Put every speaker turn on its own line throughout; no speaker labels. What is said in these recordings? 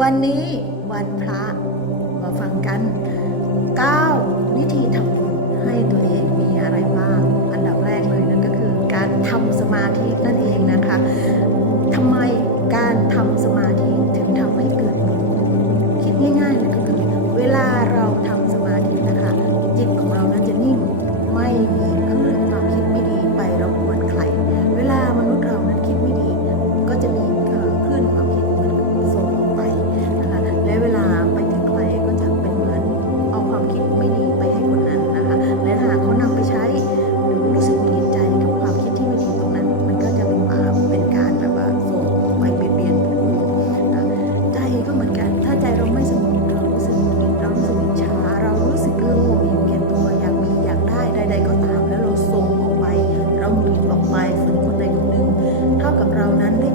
วันนี้วันพระมาฟังกัน 9 วิธีทำบุญให้ตัวเองมีอะไรบ้าง อันดับแรกเลยนั่นก็คือการทำสมาธินั่นเองนะคะทำไมการทำสมาธิ เรานั้นได้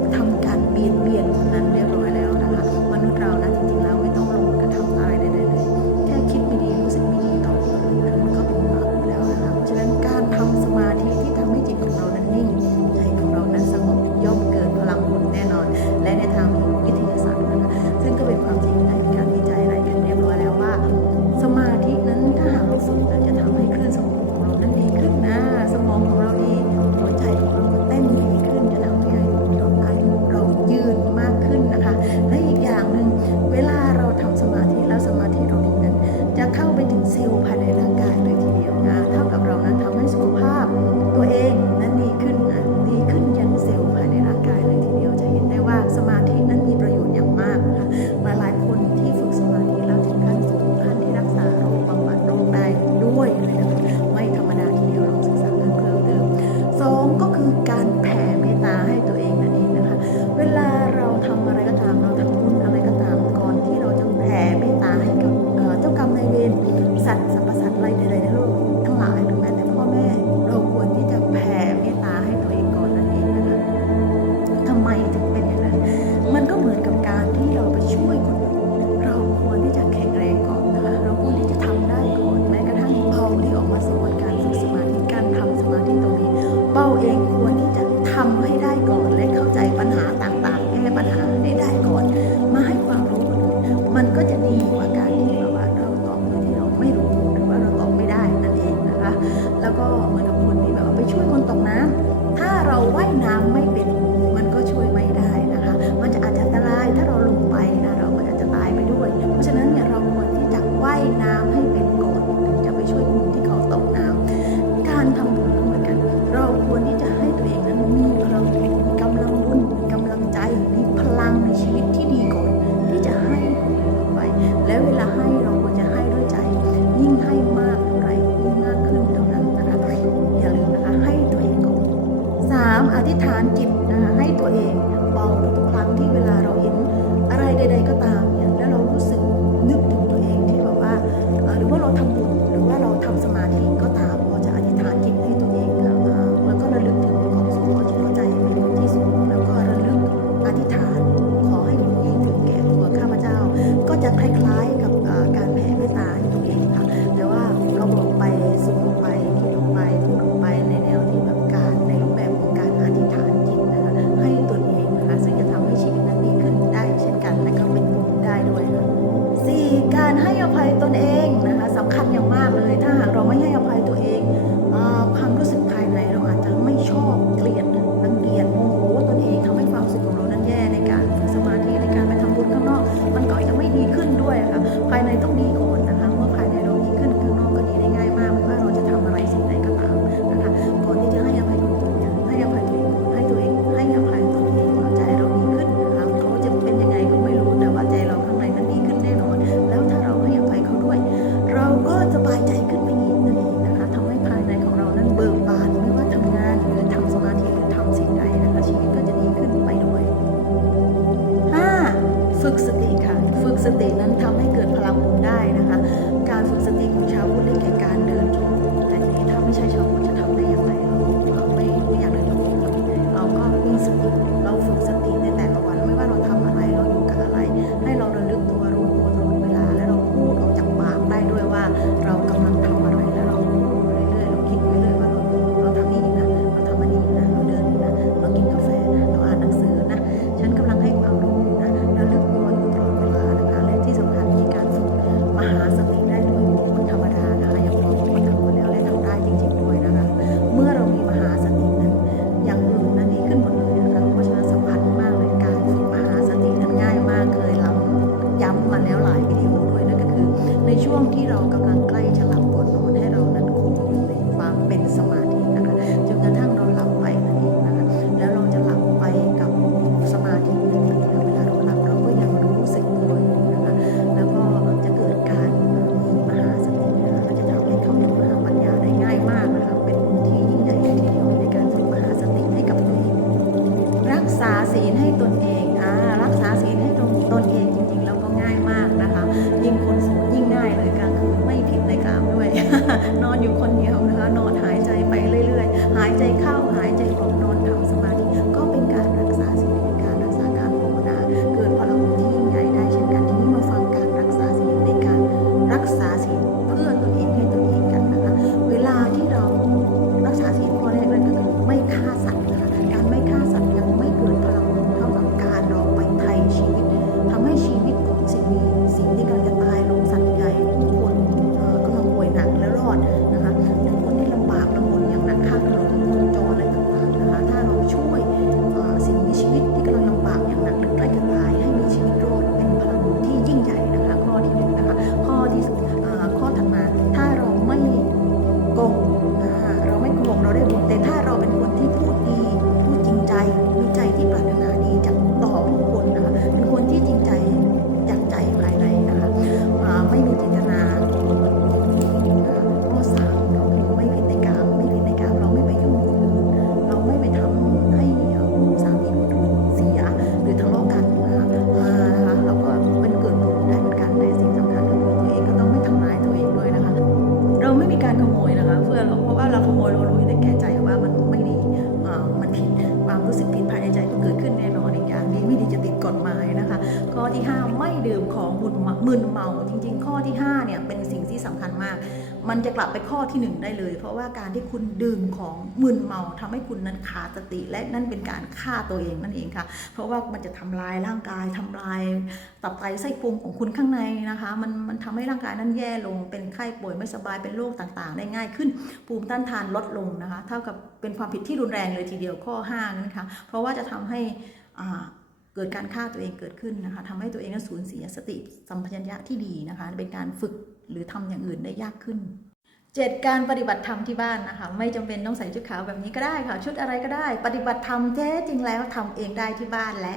มึนเมาจริง ๆ ข้อที่5เนี่ยเป็นสิ่งที่สำคัญมาก มันจะกลับไปข้อที่ 1 ได้เลย เพราะว่าการที่คุณดื่มของมึนเมาทำให้คุณนั้นขาดสติ และนั่นเป็นการฆ่าตัวเองนั่นเองค่ะ เพราะว่ามันจะทำลายร่างกายทำลายตับไตไส้พุงของคุณข้างในนะคะ มันมันทำให้ร่างกายนั้นแย่ลงเป็นไข้ป่วยไม่สบายเป็นโรคต่างๆ ได้ง่ายขึ้นภูมิต้านทานลดลงนะคะ เท่ากับเป็นความผิดที่รุนแรงเลยทีเดียวข้อ5นั้นนะคะเพราะว่าจะทำให้อ่า เกิดการฆ่าตัวเองเกิดขึ้นนะคะทำให้ตัวเองนั้นสูญเสียสติสัมปชัญญะที่ดีนะคะ เป็นการฝึกหรือทำอย่างอื่นได้ยากขึ้นเจ็ดการปฏิบัติธรรมที่บ้านนะคะไม่จำเป็นต้องใส่ชุดขาวแบบนี้ก็ได้ค่ะ ชุดอะไรก็ได้ ปฏิบัติธรรมแท้จริงแล้วทำเองได้ที่บ้านและ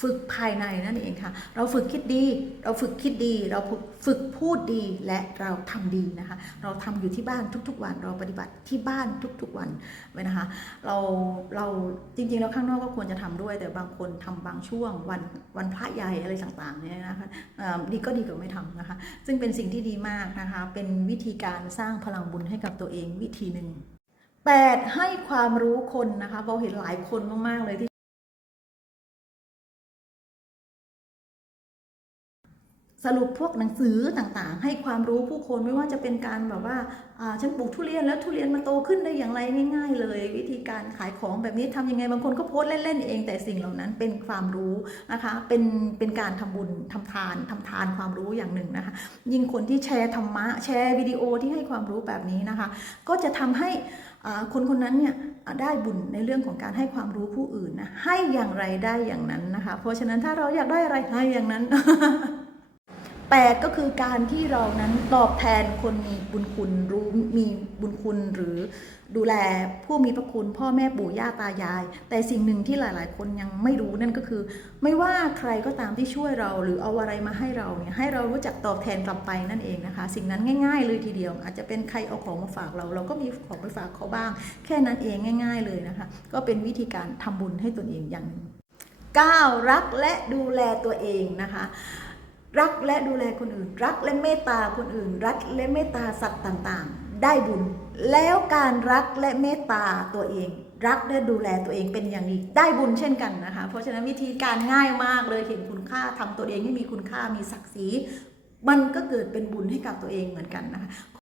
ฝึกภายในนั่นเองค่ะ เราฝึกคิดดี เราฝึกคิดดี เราฝึกพูดดีและเราทำดีนะคะ เราทำอยู่ที่บ้านทุกๆวัน เราปฏิบัติที่บ้านทุกๆวันไว้นะคะ เราเราจริงๆแล้วข้างนอกก็ควรจะทำด้วย แต่บางคนทำบางช่วงวันวันพระใหญ่อะไรต่างๆเนี่ยนะคะดีก็ดีกว่าไม่ทำนะคะ ซึ่งเป็นสิ่งที่ดีมากนะคะ เป็นวิธีการสร้างพลังบุญให้กับตัวเองวิธีหนึ่ง 8. ให้ความรู้คนนะคะเราเห็นหลายคนมากๆเลยที่ สรุปพวกหนังสือต่างๆ ให้ความรู้ผู้คนไม่ว่าจะเป็นการแบบว่าฉันปลูกทุเรียนแล้วทุเรียนมันโตขึ้นได้อย่างไรง่าย ๆ เลย วิธีการขายของแบบนี้ทำยังไงบางคนก็โพสต์เล่นๆเอง แต่สิ่งเหล่านั้นเป็นความรู้นะคะเป็นเป็นการทำบุญทำทานทำทานความรู้อย่างหนึ่งนะคะ ยิ่งคนที่แชร์ธรรมะแชร์วิดีโอที่ให้ความรู้แบบนี้นะคะ ก็จะทำให้คนคนนั้นเนี่ยได้บุญในเรื่องของการให้ความรู้ผู้อื่นนะให้อย่างไรได้อย่างนั้นนะคะ เพราะฉะนั้นถ้าเราอยากได้อะไรให้อย่างนั้น แปดก็คือการที่เรานั้นตอบแทนคนมีบุญคุณรู้มีบุญคุณหรือดูแลผู้มีพระคุณพ่อแม่ปู่ย่าตายาย แต่สิ่งหนึ่งที่หลาย ๆ คนยังไม่รู้นั่นก็คือ ไม่ว่าใครก็ตามที่ช่วยเราหรือเอาอะไรมาให้เราเนี่ยให้เรารู้จักตอบแทนกลับไปนั่นเองนะคะ สิ่งนั้นง่าย ๆ เลยทีเดียว อาจจะเป็นใครเอาของมาฝากเรา เราก็มีของไปฝากเขาบ้าง แค่นั้นเองง่าย ๆ เลยนะคะ ก็เป็นวิธีการทำบุญให้ตนเองอย่างหนึ่ง 9. รักและดูแลตัวเองนะคะ รักและดูแลคนอื่น รักและเมตตาคนอื่น รักและเมตตาสัตว์ต่างๆ ได้บุญ แล้วการรักและเมตตาตัวเอง รักและดูแลตัวเองเป็นอย่างดีได้บุญเช่นกันนะคะ เพราะฉะนั้นวิธีการง่ายมากเลยเห็นคุณค่าทำตัวเองให้มีคุณค่ามีศักดิ์ศรีมันก็เกิดเป็นบุญให้กับตัวเองเหมือนกันนะคะ